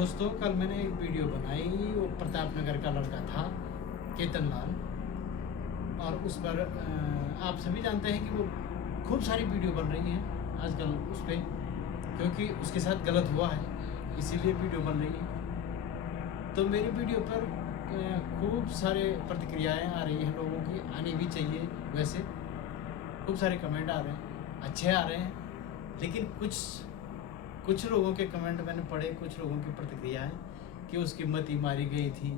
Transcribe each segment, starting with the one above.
दोस्तों कल मैंने एक वीडियो बनाई, वो प्रताप नगर का लड़का था केतन लाल, और उस पर आप सभी जानते हैं कि वो खूब सारी वीडियो बन रही हैं आजकल उस पर, क्योंकि उसके साथ गलत हुआ है इसीलिए वीडियो बन रही है। तो मेरी वीडियो पर खूब सारे प्रतिक्रियाएं आ रही हैं लोगों की, आनी भी चाहिए वैसे। खूब सारे कमेंट आ रहे हैं, अच्छे आ रहे हैं, लेकिन कुछ लोगों के कमेंट मैंने पढ़े, कुछ लोगों की प्रतिक्रियाएं कि उसकी मती मारी गई थी,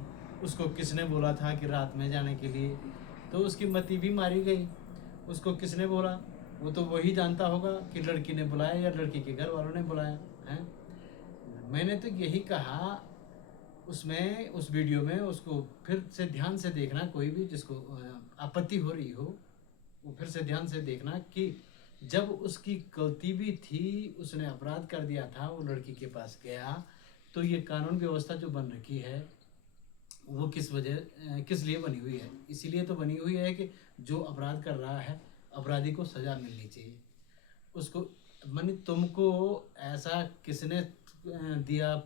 उसको किसने बोला था कि रात में जाने के लिए, तो उसकी मती भी मारी गई। उसको किसने बोला वो तो वही जानता होगा कि लड़की ने बुलाया या लड़की के घर वालों ने बुलाया है। मैंने तो यही कहा उसमें, उस वीडियो में, उसको फिर से ध्यान से देखना, कोई भी जिसको आपत्ति हो रही हो वो फिर से ध्यान से देखना कि जब उसकी गलती भी थी, उसने अपराध कर दिया था, वो लड़की के पास गया, तो ये कानून व्यवस्था जो बन रखी है वो किस लिए बनी हुई है? इसीलिए तो बनी हुई है कि जो अपराध कर रहा है अपराधी को सज़ा मिलनी चाहिए। उसको माने तुमको ऐसा किसने दिया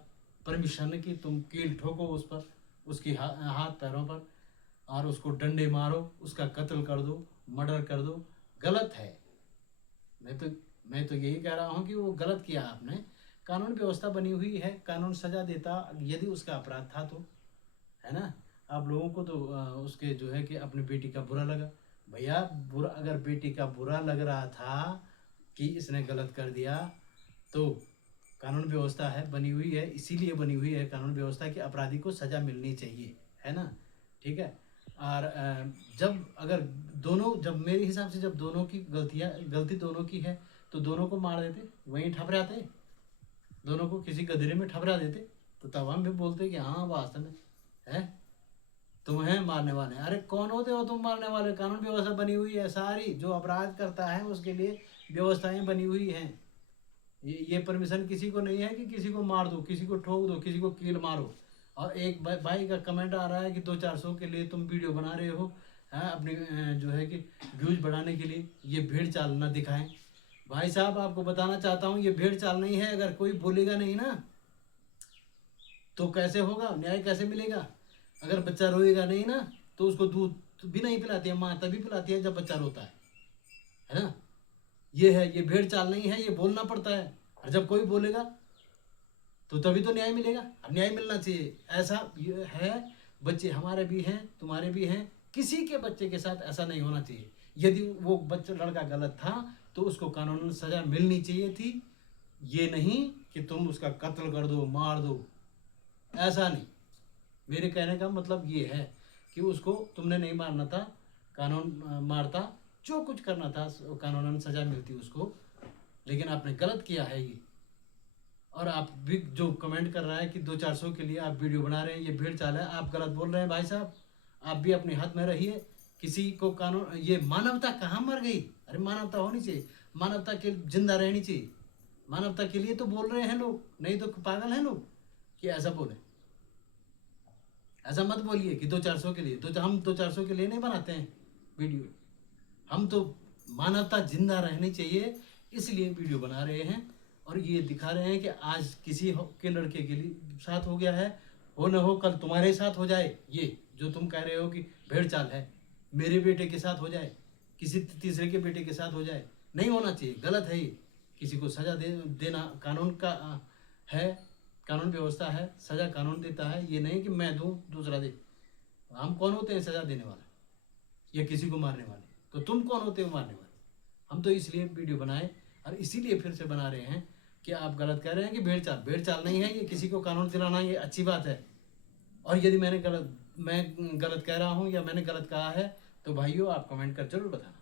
परमिशन कि तुम कील ठोको उस पर, उसकी हाथ पैरों पर, और उसको डंडे मारो, उसका कत्ल कर दो, मर्डर कर दो? गलत है। मैं तो यही कह रहा हूँ कि वो गलत किया आपने। कानून व्यवस्था बनी हुई है, कानून सजा देता यदि उसका अपराध था तो, है ना। आप लोगों को तो उसके जो है कि अपनी बेटी का बुरा लगा। भैया बुरा, अगर बेटी का बुरा लग रहा था कि इसने गलत कर दिया, तो कानून व्यवस्था है, बनी हुई है, इसीलिए बनी हुई है कानून व्यवस्था कि अपराधी को सज़ा मिलनी चाहिए, है ना। ठीक है। और जब मेरे हिसाब से जब दोनों की गलती दोनों की है तो दोनों को मार देते, वहीं ठपराते, दोनों को किसी गधरे में ठपरा देते, तो तब हम भी बोलते कि हाँ वास्तव में है तुम हैं मारने वाले। अरे कौन होते हो तुम मारने वाले? कानून व्यवस्था बनी हुई है सारी, जो अपराध करता है उसके लिए व्यवस्थाएं बनी हुई हैं। ये परमिशन किसी को नहीं है कि किसी को मार दो, किसी को ठोक दो, किसी को कील मारो। और एक भाई का कमेंट आ रहा है कि 200-400 के लिए तुम वीडियो बना रहे हो, है अपनी जो है कि व्यूज बढ़ाने के लिए, ये भीड़ चाल ना दिखाएं। भाई साहब आपको बताना चाहता हूँ, ये भीड़ चाल नहीं है। अगर कोई बोलेगा नहीं ना तो कैसे होगा, न्याय कैसे मिलेगा? अगर बच्चा रोएगा नहीं ना तो उसको दूध भी नहीं पिलाती है माँ, तभी पिलाती है जब बच्चा रोता है ना। ये भेड़ चाल नहीं है, ये बोलना पड़ता है। और जब कोई बोलेगा तो तभी तो न्याय मिलेगा। अब न्याय मिलना चाहिए, ऐसा ये है। बच्चे हमारे भी हैं, तुम्हारे भी हैं, किसी के बच्चे के साथ ऐसा नहीं होना चाहिए। यदि वो बच्चा लड़का गलत था तो उसको कानूनन सजा मिलनी चाहिए थी, ये नहीं कि तुम उसका कत्ल कर दो, मार दो। ऐसा नहीं। मेरे कहने का मतलब ये है कि उसको तुमने नहीं मारना था, कानून मारता, जो कुछ करना था कानूनन सजा मिलती उसको, लेकिन आपने गलत किया है ये। और आप भी जो कमेंट कर रहा है कि 200-400 के लिए आप वीडियो बना रहे हैं, ये भीड़ चाल है, आप गलत बोल रहे हैं भाई साहब। आप भी अपने हाथ में रहिए। किसी को कानून, ये मानवता कहाँ मर गई? अरे मानवता होनी चाहिए, मानवता के जिंदा रहनी चाहिए। मानवता के लिए तो बोल रहे हैं लोग, नहीं तो पागल हैं लोग कि ऐसा बोले। ऐसा मत बोलिए कि 200-400 के लिए, तो हम 200-400 के लिए नहीं बनाते हैं वीडियो। हम तो मानवता जिंदा रहनी चाहिए इसलिए वीडियो बना रहे हैं, और ये दिखा रहे हैं कि आज किसी के लड़के के लिए साथ हो गया है, हो न हो कल तुम्हारे साथ हो जाए। ये जो तुम कह रहे हो कि भेड़ चाल है, मेरे बेटे के साथ हो जाए, किसी तीसरे के बेटे के साथ हो जाए, नहीं होना चाहिए, गलत है ये। किसी को सजा देना कानून का है, कानून व्यवस्था है, सजा कानून देता है, ये नहीं कि मैं दूं दूसरा दे। हम कौन होते हैं सजा देने वाला या किसी को मारने वाले? तो तुम कौन होते हो मारने वाले? हम तो इसलिए वीडियो बनाए, और इसीलिए फिर से बना रहे हैं कि आप गलत कह रहे हैं कि भेड़ चाल नहीं है, ये किसी को कानून दिलाना ये अच्छी बात है। और यदि मैं गलत कह रहा हूँ या मैंने गलत कहा है तो भाइयों आप कमेंट कर जरूर बताना।